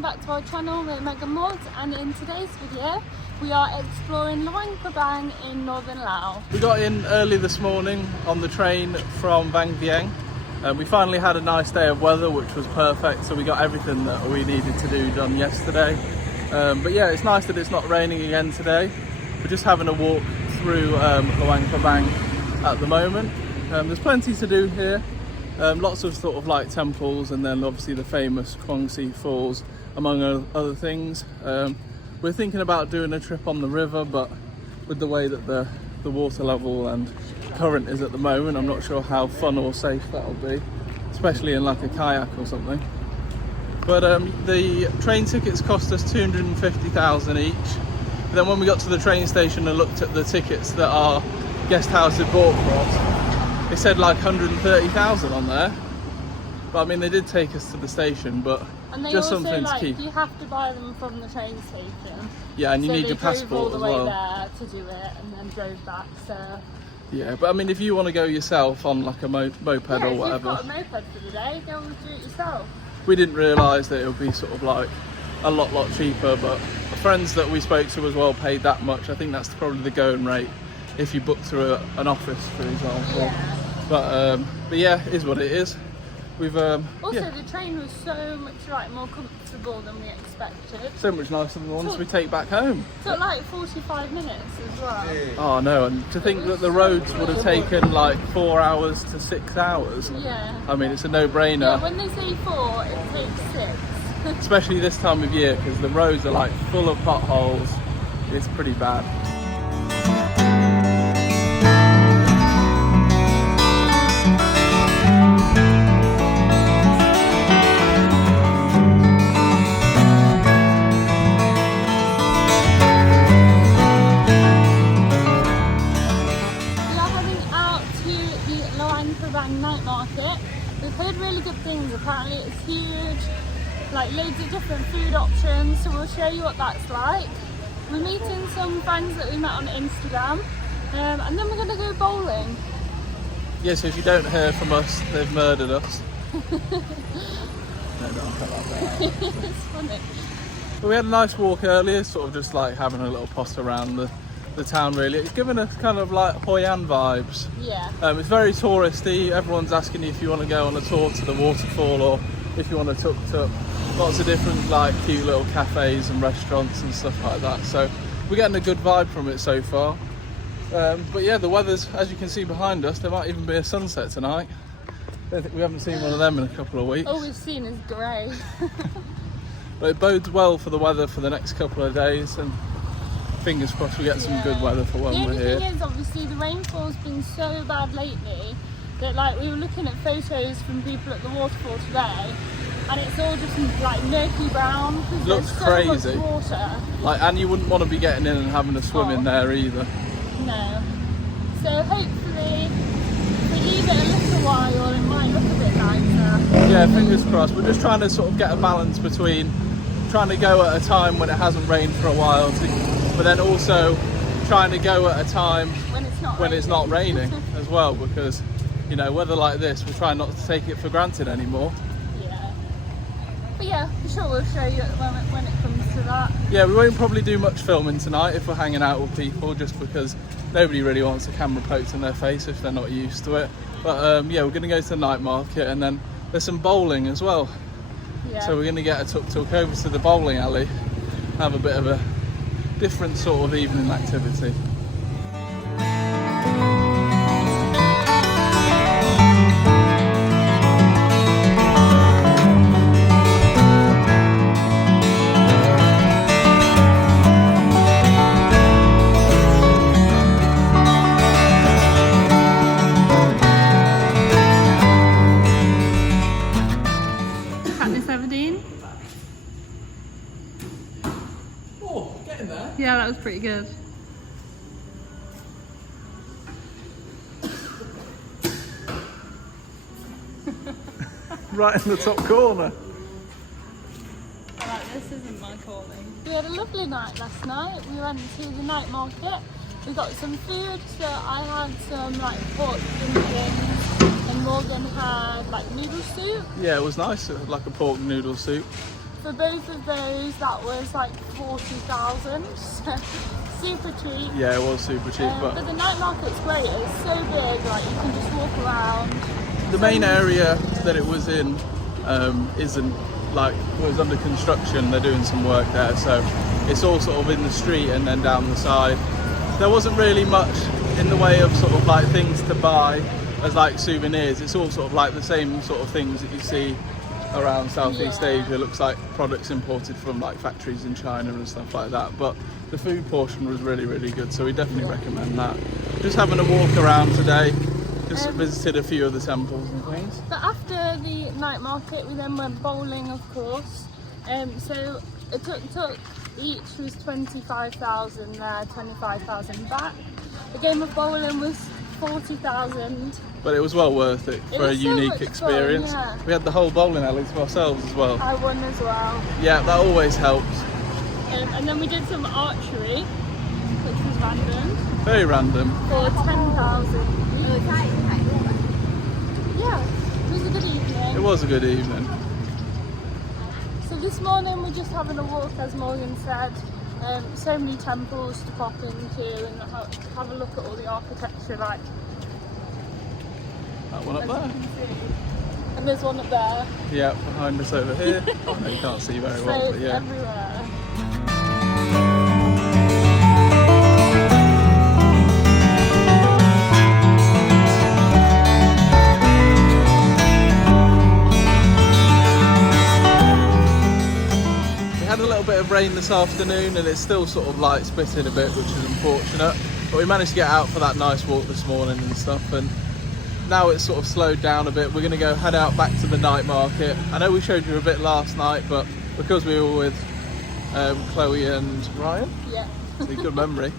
welcome back to our channel. We're Mega Mods, and in today's video we are exploring Luang Prabang in northern Laos. We got in early this morning on the train from Vang Vieng. We finally had a nice day of weather, which was perfect, so we got everything that we needed to do done yesterday. But yeah, it's nice that it's not raining again today. We're just having a walk through Luang Prabang at the moment. There's plenty to do here. Lots of sort of like temples, and then obviously the famous Kuang Si Falls, among other things. We're thinking about doing a trip on the river, but with the way that the water level and current is at the moment, I'm not sure how fun or safe that'll be, especially in like a kayak or something. But the train tickets cost us 250,000 each. But then when we got to the train station and looked at the tickets that our guest house had bought for us, they said like 130,000 on there. But I mean, they did take us to the station, but and they just also, something like, to keep. You have to buy them from the train station. Yeah, and you need your passport as well. as well. There to do it, and then drove back. So yeah, but I mean, if you want to go yourself on like a moped or whatever. If you've got a moped for the day, go and do it yourself. We didn't realise that it would be sort of like a lot cheaper, but the friends that we spoke to as well paid that much. I think that's probably the going rate if you book through an office, for example. Yeah. But yeah, it is what it is. We've also, yeah, the train was so much more comfortable than we expected. so much nicer than the ones we take back home. Took like 45 minutes as well. Oh no, and to think that the roads would have taken like 4 hours to 6 hours. Yeah. I mean, it's a no-brainer. Yeah, when they say 4, it takes 6. Especially this time of year, because the roads are like full of potholes. It's pretty bad. Night market. We've heard really good things. Apparently it's huge, like loads of different food options, so we'll show you what that's like. We're meeting some friends that we met on Instagram, and then we're going to go bowling. Yeah, so if you don't hear from us, they've murdered us. No, don't cut that bit out. It's funny. But we had a nice walk earlier, sort of just like having a little post around the town really. It's given us kind of like Hoi An vibes. Yeah. It's very touristy. Everyone's asking you if you want to go on a tour to the waterfall or if you want to tuk-tuk. Lots of different like cute little cafes and restaurants and stuff like that. So we're getting a good vibe from it so far. But yeah, the weather's, as you can see behind us, there might even be a sunset tonight. Don't think we haven't seen one of them in a couple of weeks. All we've seen is grey. But it bodes well for the weather for the next couple of days, and fingers crossed we get some good weather for when we're here. The only thing is, obviously, the rainfall's been so bad lately that, like, we were looking at photos from people at the waterfall today, and it's all just like murky brown because Looks there's so crazy. much water. Like, and you wouldn't want to be getting in and having a swim in there either. No. So hopefully, if we leave it a little while, it might look a bit nicer. Yeah, fingers crossed. We're just trying to sort of get a balance between trying to go at a time when it hasn't rained for a while, but then also trying to go at a time when it's not raining as well, because, you know, weather like this, we're trying not to take it for granted anymore. Yeah. But yeah, for sure we'll show you when it comes to that. Yeah, we won't probably do much filming tonight if we're hanging out with people, just because nobody really wants a camera poked in their face if they're not used to it. But yeah, we're going to go to the night market, and then there's some bowling as well. Yeah. So we're going to get a tuk-tuk over to the bowling alley, have a bit of a different sort of evening activity. Yeah, that was pretty good. Right in the top corner. Right, this isn't my calling. We had a lovely night last night. We went to the night market. We got some food, so I had some like pork dumplings and Morgan had like noodle soup. Yeah, it was nice. It was like a pork noodle soup. For both of those, that was like 40,000. Super cheap. Yeah, it was super cheap. But the night market's great. It's so big, like you can just walk around. The main area that it was in isn't like, it was under construction. They're doing some work there, so it's all sort of in the street and then down the side. There wasn't really much in the way of sort of like things to buy as like souvenirs. It's all sort of like the same sort of things that you see around Southeast Asia. It looks like products imported from like factories in China and stuff like that. But the food portion was really, really good, so we definitely recommend that. Just having a walk around today. Just visited a few of the temples and things. But after the night market, we then went bowling, of course. So it took each was 25,000 there, 25,000 back. The game of bowling was 40,000. But it was well worth it for a unique experience. Fun, yeah. We had the whole bowling alley to ourselves as well. I won as well. Yeah, that always helps. And then we did some archery, which was random. Very random. For 10,000. Yeah, it was a good evening. It was a good evening. So this morning we're just having a walk, as Morgan said. So many temples to pop into and have a look at all the architecture, like That one up there. And there's one up there. Yeah, behind us over here. Oh no, you can't see very well, So but yeah. everywhere. Had a little bit of rain this afternoon and it's still sort of like spitting a bit, which is unfortunate, but we managed to get out for that nice walk this morning and stuff, and now it's sort of slowed down a bit. We're going to head out back to the night market. I know we showed you a bit last night, but because we were with Chloe and Ryan, good memory,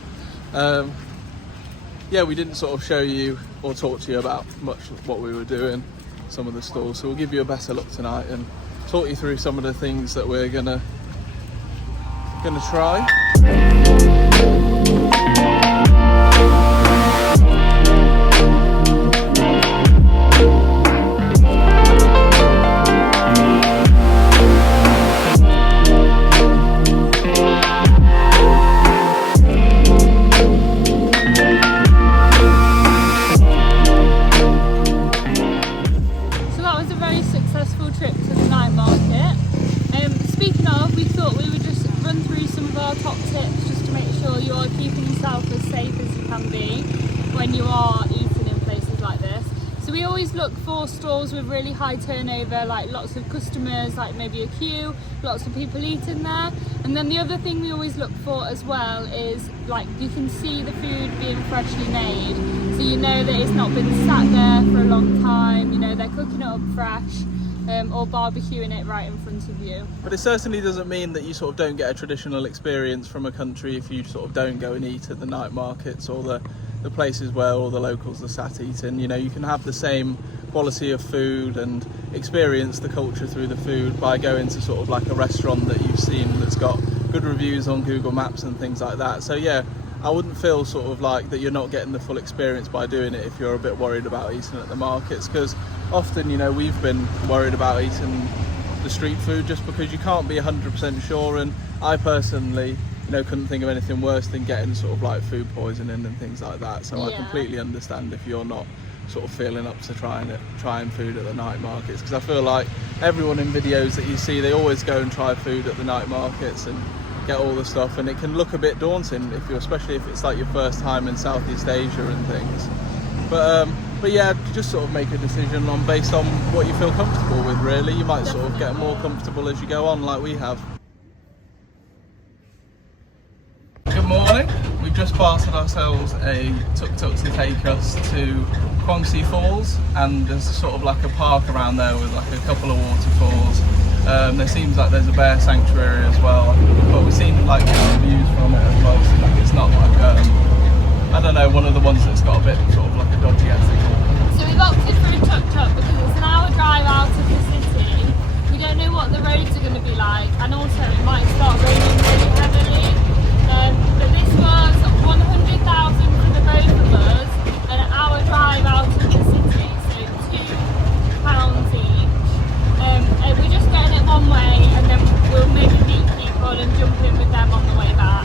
yeah, we didn't sort of show you or talk to you about much of what we were doing, some of the stalls, so we'll give you a better look tonight and talk you through some of the things that we're gonna try. So that was a very successful trip to the night market. Speaking of, we thought we would just run through some of our top tips just to make sure you are keeping yourself as safe as you can be when you are eating in places like this. So we always look for stalls with really high turnover, like lots of customers, like maybe a queue, lots of people eating there. And then the other thing we always look for as well is like you can see the food being freshly made. So you know that it's not been sat there for a long time, you know, they're cooking it up fresh. Or barbecuing it right in front of you. But it certainly doesn't mean that you sort of don't get a traditional experience from a country if you sort of don't go and eat at the night markets or the places where all the locals are sat eating. You know, you can have the same quality of food and experience the culture through the food by going to sort of like a restaurant that you've seen that's got good reviews on Google Maps and things like that. So yeah, I wouldn't feel sort of like that you're not getting the full experience by doing it if you're a bit worried about eating at the markets, because often, you know, we've been worried about eating the street food just because you can't be 100% sure, and I personally, you know, couldn't think of anything worse than getting sort of like food poisoning and things like that. So I completely understand if you're not sort of feeling up to trying food at the night markets, because I feel like everyone in videos that you see, they always go and try food at the night markets and get all the stuff, and it can look a bit daunting especially if it's like your first time in Southeast Asia and things. But yeah, just sort of make a decision based on what you feel comfortable with, really. You might sort of get more comfortable as you go on, like we have. Good morning. We've just parceled ourselves a tuk-tuk to take us to Kuang Si Falls, and there's sort of like a park around there with like a couple of waterfalls. There seems like there's a bear sanctuary as well, but we've seen like views from it as well, so like it's not like I don't know, one of the ones that's got a bit sort of like a dodgy ethical. So we've opted for a tuk-tuk because it's an hour drive out of the city. We don't know what the roads are going to be like, and also it might start raining really heavily. But this was 100,000 for the both of us, and an hour drive out of the city, so £2 each. We're just getting it one way, and then we'll maybe meet people and jump in with them on the way back.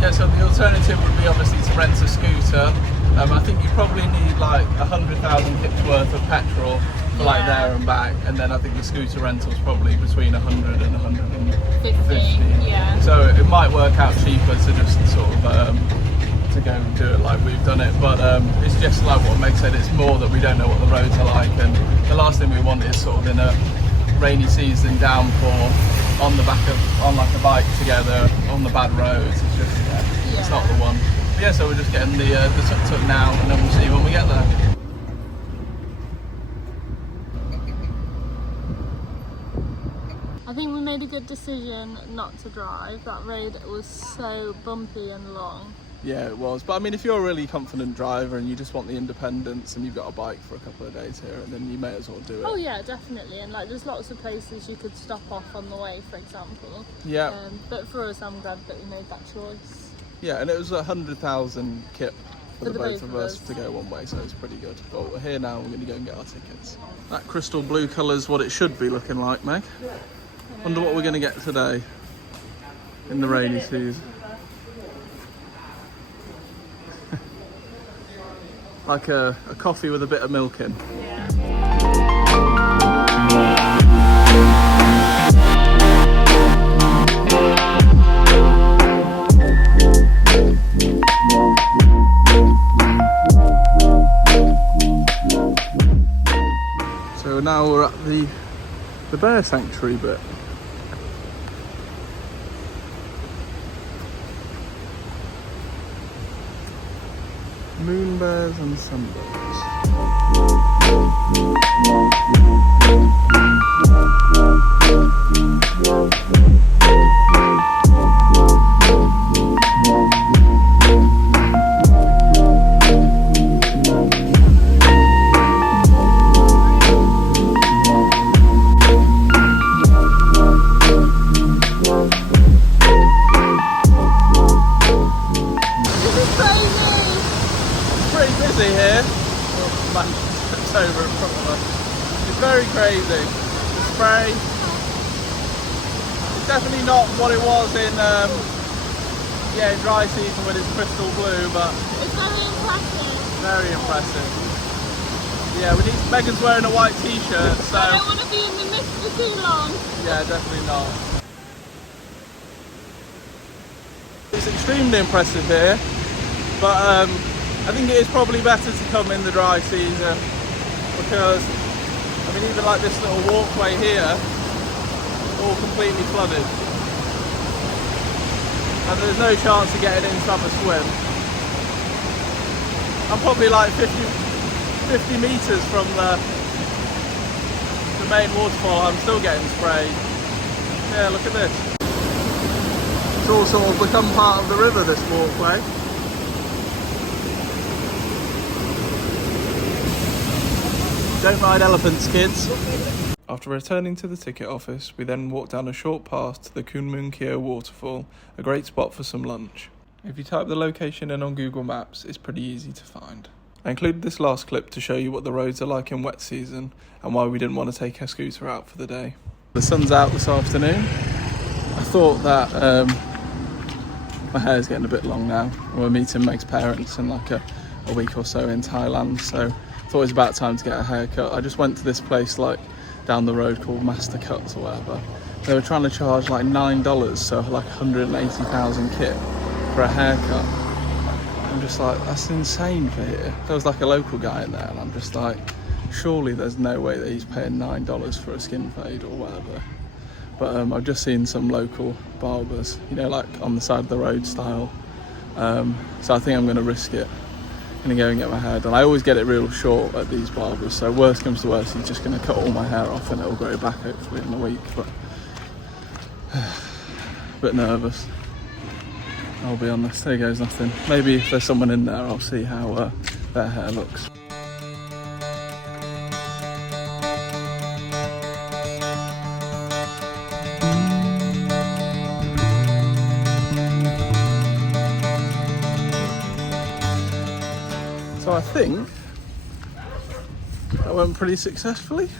Yeah, so the alternative would be obviously to rent a scooter. I think you probably need like 100,000 kips worth of petrol for like there and back, and then I think the scooter rental's probably between 100 and 150. Yeah. So it might work out cheaper to just sort of to go and do it like we've done it, but it's just like what Meg said, it's more that we don't know what the roads are like, and the last thing we want is sort of in a rainy season downpour on like a bike together on the bad roads. It's just it's not the one. But yeah, so we're just getting the tuk-tuk now, and then we'll see when we get there. I think we made a good decision not to drive. That road was so bumpy and long. Yeah, it was. But I mean, if you're a really confident driver and you just want the independence and you've got a bike for a couple of days here, then you may as well do it. Oh yeah, definitely. And like, there's lots of places you could stop off on the way, for example. Yeah. But for us, I'm glad that we made that choice. Yeah, and it was 100,000 kip for the both of us to go one way, so it's pretty good. But we're here now, we're going to go and get our tickets. That crystal blue colour's what it should be looking like, Meg. Wonder what we're going to get today in the rainy season. Like a coffee with a bit of milk in. Yeah. So now we're at the bear sanctuary bit. Moon bears and sunbears. Over in front of us. It's very crazy. The spray. It's definitely not what it was in dry season when it's crystal blue, but it's very impressive. Very impressive. Yeah, Megan's wearing a white t-shirt, so I don't want to be in the mist for too long. Yeah, definitely not. It's extremely impressive here, but I think it is probably better to come in the dry season. Because, I mean, even like this little walkway here, all completely flooded. And there's no chance of getting in to have a swim. I'm probably like 50 metres from the main waterfall, I'm still getting sprayed. Yeah, look at this. It's all sort of become part of the river, this walkway. Don't ride elephants, kids. After returning to the ticket office, we then walked down a short path to the Kuang Si Falls waterfall, a great spot for some lunch. If you type the location in on Google Maps, it's pretty easy to find. I included this last clip to show you what the roads are like in wet season and why we didn't want to take our scooter out for the day. The sun's out this afternoon. I thought that my hair's getting a bit long now. We're meeting Meg's parents in like a week or so in Thailand, so I thought it was about time to get a haircut. I just went to this place like down the road called Master Cuts or whatever. They were trying to charge like $9, so like 180,000 kip for a haircut. I'm just like, that's insane for here. There was like a local guy in there, and I'm just like, surely there's no way that he's paying $9 for a skin fade or whatever. But I've just seen some local barbers, you know, like on the side of the road style. So I think I'm going to risk it. I'm going to go and get my hair done. I always get it real short at these barbers, so worst comes to worst, he's just going to cut all my hair off and it'll grow back hopefully in a week. But a bit nervous, I'll be honest. There goes nothing. Maybe if there's someone in there, I'll see how their hair looks. So I think that went pretty successfully.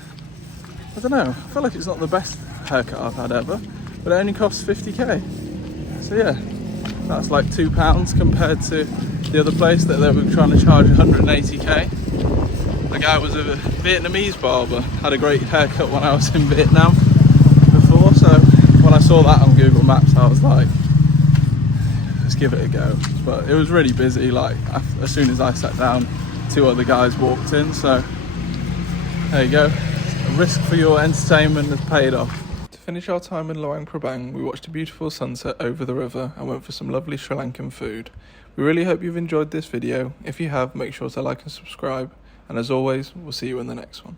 I don't know, I feel like it's not the best haircut I've had ever, but it only costs 50k. So yeah, that's like £2 compared to the other place that they were trying to charge 180k. The guy was a Vietnamese barber, had a great haircut when I was in Vietnam before, so when I saw that on Google Maps I was like, let's give it a go. But it was really busy, like as soon as I sat down, 2 other guys walked in, so there you go. A risk for your entertainment has paid off. To finish our time in Luang Prabang, we watched a beautiful sunset over the river and went for some lovely Sri Lankan food. We really hope you've enjoyed this video. If you have, make sure to like and subscribe. And as always, we'll see you in the next one.